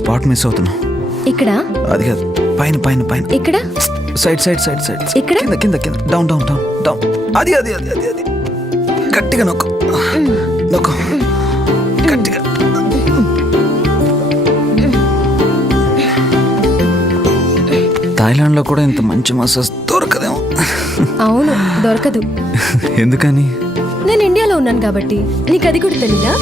Spot miss అవుతున్నావు. ఇక్కడ అది కాదు, పైన పైన పైన. ఇక్కడ సైడ్ సైడ్ సైడ్ సైడ్. ఇక్కడ? కింద కింద కింద. Down down down down. అది అది అది అది అది గట్టిగా నొక్కు నొక్కు గట్టిగా. థాయిలాండ్లో కూడా ఇంత మంచి మసాజ్ దొరకదేమో. అవును, దొరకదు. ఎందుకని? నేను ఇండియాలో ఉన్నాను కాబట్టి. నీకు అది కూడా తెలీదా?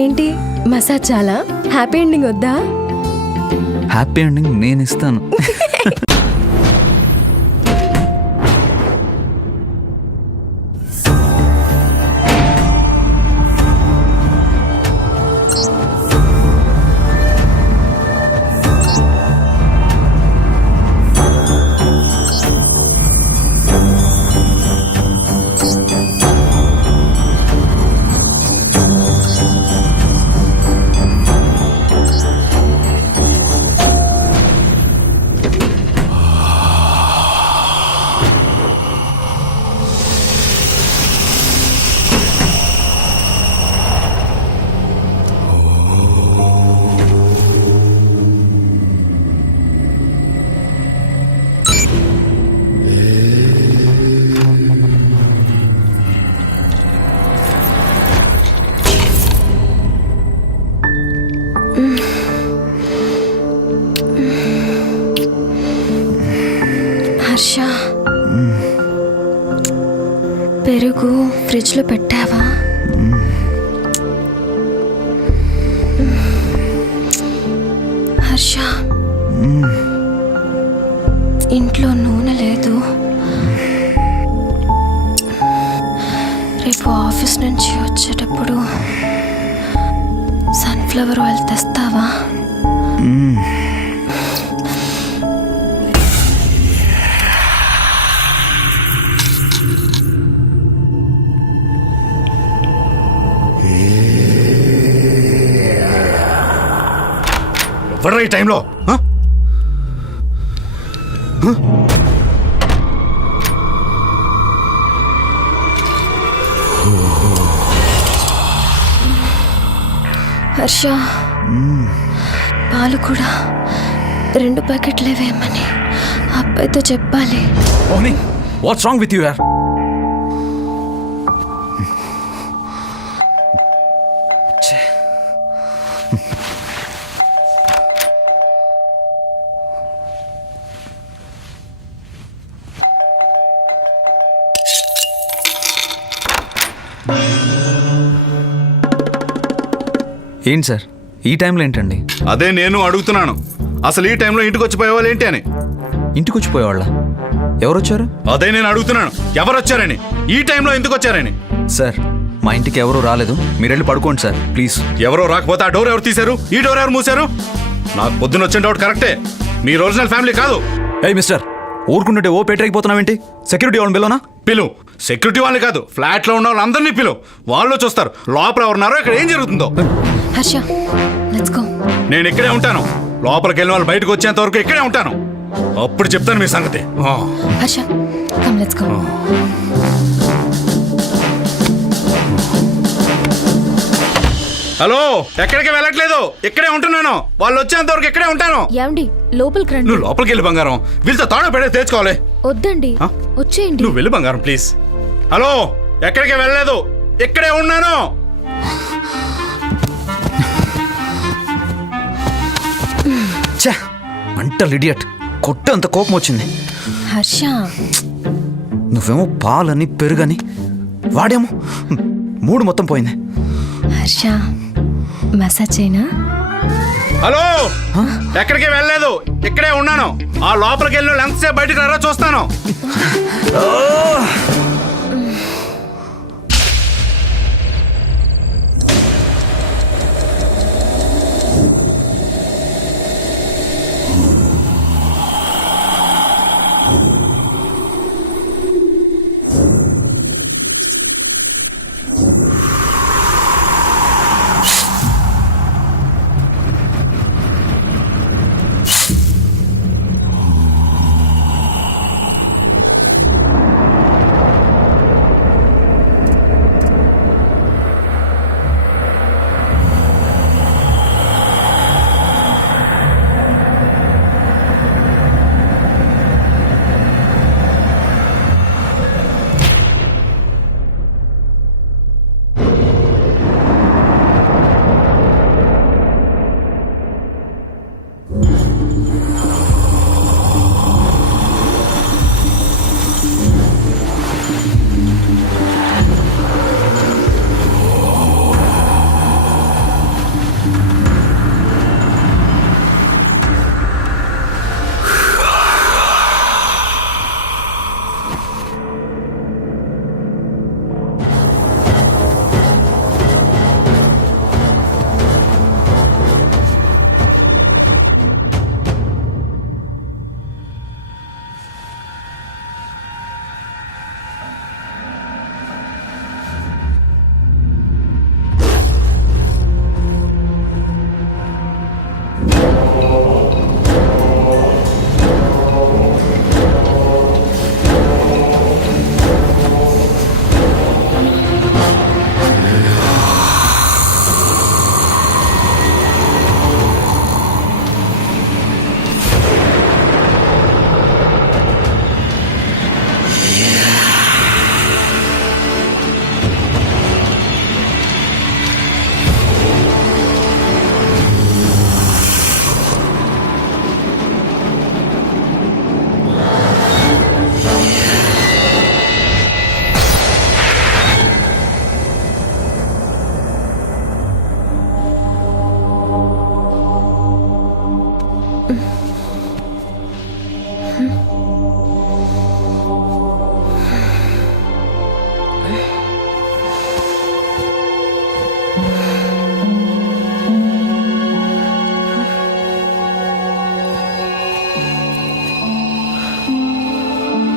ఏంటి మసాజ్ చాలా హ్యాపీ ఎండింగ్ వద్దా? హ్యాపీ ఎండింగ్ నేను ఇస్తాను. హర్ష, పెరుగు ఫ్రిడ్జ్లో పెట్టావా? హర్ష, ఇంట్లో నూనె లేదు. రేపు ఆఫీస్ నుంచి వచ్చేటప్పుడు సన్ఫ్లవర్ ఆయిల్ తెస్తావా? ఎవరు ఈ టైంలో? హర్ష, పాలు కూడా 2 ప్యాకెట్లే వేయమని అబ్బాయితో చెప్పాలి. వాట్స్ రాంగ్ విత్ యూ యార్? ఏంటి సార్ ఈ టైంలో ఏంటండి? అదే నేను అడుగుతున్నాను. అసలు ఈ టైంలో ఇంటికి వచ్చిపోయేవాళ్ళు ఏంటి అని. ఇంటికి వచ్చిపోయేవాళ్ళ? ఎవరు వచ్చారు? అదే నేను అడుగుతున్నాను, ఎవరు వచ్చారని, ఈ టైంలో ఎందుకు వచ్చారని. సార్ మా ఇంటికి ఎవరు రాలేదు, మీరు వెళ్ళి పడుకోండి సార్ ప్లీజ్. ఎవరో రాకపోతే ఆ డోర్ ఎవరు తీశారు, ఈ డోర్ ఎవరు మూసారు? నాకు పొద్దున వచ్చిన డౌట్ కరెక్టే, మీ ఒరిజినల్ ఫ్యామిలీ కాదు. ఏయ్ మిస్టర్, ఊరుకుంటుంటే ఓ పేటరైపోతున్నావేంటి? సెక్యూరిటీ వాళ్ళని పిలవనా? పిలు. సెక్యూరిటీ వాళ్ళని కాదు, ఫ్లాట్ లో ఉన్న వాళ్ళందరినీ పిలు. వాళ్ళు చూస్తారు లోపల ఎవరున్నారో ఇక్కడ ఏం జరుగుతుందో. Harsha, let's go. నేను ఇక్కడే ఉంటాను. లోపలికి వెళ్ళిన వాళ్ళు బయటకు వచ్చేంత వరకు ఇక్కడే ఉంటాను. అప్పుడు చెప్తాను మీ సంగతి. Harsha, come let's go. Hello, ఎక్కడికి వెళ్ళట్లేదు, ఇక్కడే ఉంటున్నాను. వాళ్ళు వచ్చేంత వరకు ఇక్కడే ఉంటాను. ఏమండి, లోపలికి రండి. నువ్వు లోపలికి వెళ్ళి బంగారం, వీళ్ళతో తాళం పెడే తెచ్చుకోవాలి. వద్దండి, వచ్చేయండి. నువ్వు వెళ్ళి బంగారం ప్లీజ్. హలో, ఎక్కడికి వెళ్ళలేదు, ఇక్కడే ఉన్నాను. మెంటల్ ఇడియట్, కొట్టంత కోపం వచ్చింది. హర్ష, నువ్వేమో పాలని పెరుగని, వాడేమో మూడు మొత్తం పోయింది. హర్ష, మసాజ్ అయినా? హలో, ఎక్కడికి వెళ్ళలేదు, ఇక్కడే ఉన్నాను. ఆ లోపలికి వెళ్ళి ఎంతసేపు బయటకు రారా చూస్తాను.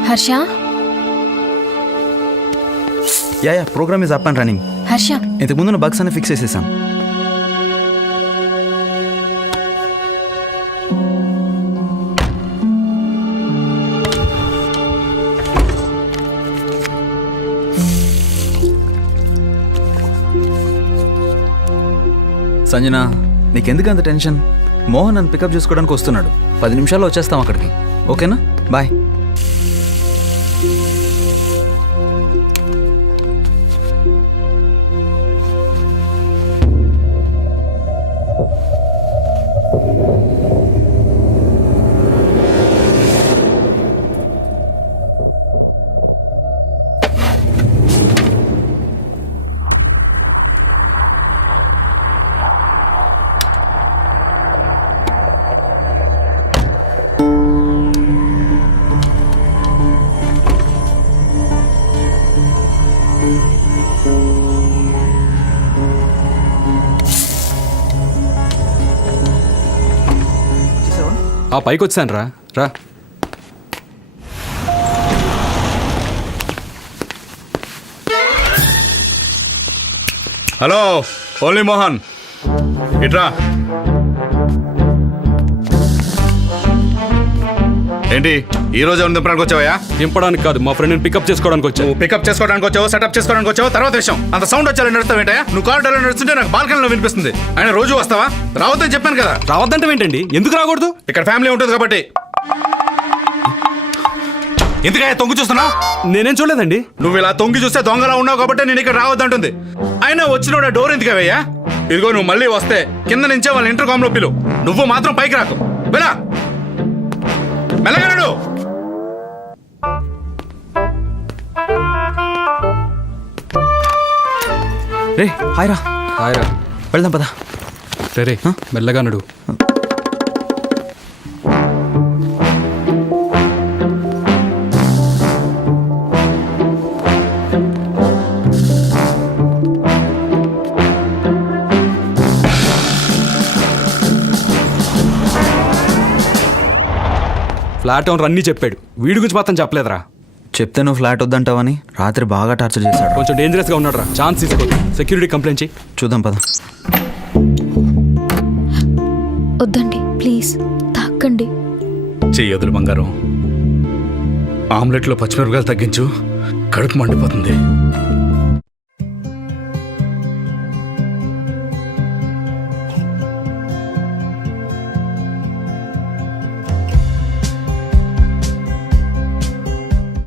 Harsha yeah program is up and running. Harsha ఇంతకు ముందు బగ్స్ అన్ని ఫిక్స్ చేసేసాం. సంజన, నీకెందుకు అంత టెన్షన్? మోహన్ నన్ను పికప్ చేసుకోవడానికి వస్తున్నాడు. 10 నిమిషాల్లో వచ్చేస్తాం అక్కడికి. ఓకేనా? బాయ్. ఆ పైకి వచ్చాను రా రా. హలో, ఓన్లీ మోహన్, ఇట్రా. ఏంటి ఈ రోజు ఎవరిని దింపడానికి వచ్చావా? దింపడానికి కాదు, మా ఫ్రెండ్ని పికప్ చేసుకోవడానికి వచ్చాను. నువ్వు పికప్ చేసుకోవడానికి వచ్చావు, సెటప్ చేసుకోవడానికి వచ్చావు, తర్వాత విషయం. అంత సౌండ్ వచ్చారు నడుస్తావు ఏంటయ్యా? నువ్వు కారిడార్లో నడుస్తుంటే నాకు బాల్కనీలో వినిపిస్తుంది. ఆయన రోజు వస్తావా? రావద్దని చెప్పాను కదా. రావద్దంటే ఏంటండి? ఎందుకు రాకూడదు? ఇక్కడ ఫ్యామిలీ ఉంటుంది కాబట్టి. ఎందుకయ్యా తొంగి చూస్తున్నావు? నేనేం చూడలేదండి. నువ్వు ఇలా తొంగి చూస్తే దొంగలా ఉన్నావు కాబట్టి నేను ఇక్కడ రావద్దంటుంది. అయినా వచ్చినోడ డోర్ ఎందుకవయ్యా? ఇదిగో నువ్వు మళ్ళీ వస్తే కింద నుంచే వాళ్ళ ఇంటర్కామ్ లో పిలు. నువ్వు మాత్రం పైకి రాకు. వెళ్ళా మెల్లగలడు. రే హాయ్ రా. హాయ్ రా. వెళ్దాం పదా. రే మెల్లగా నడు. ఫ్లాట్ ఓనర్ అన్నీ చెప్పాడు, వీడి గురించి మాత్రం చెప్పలేదురా. చెప్తే నువ్వు ఫ్లాట్ వద్దంటావని రాత్రి బాగా టార్చర్ చేశాడు. కొంచెం డేంజరస్గా ఉన్నాడు రా. ఛాన్స్ తీసుకోవద్దు. సెక్యూరిటీ కంప్లైంట్ చెయ్యి. చూద్దాం పద. వద్దండి ప్లీజ్, తాకండి. చెయ్యొద్దులు బంగారం. ఆమ్లెట్లో పచ్చిమిరపకాయలు తగ్గించు, కడుపు మండిపోతుంది.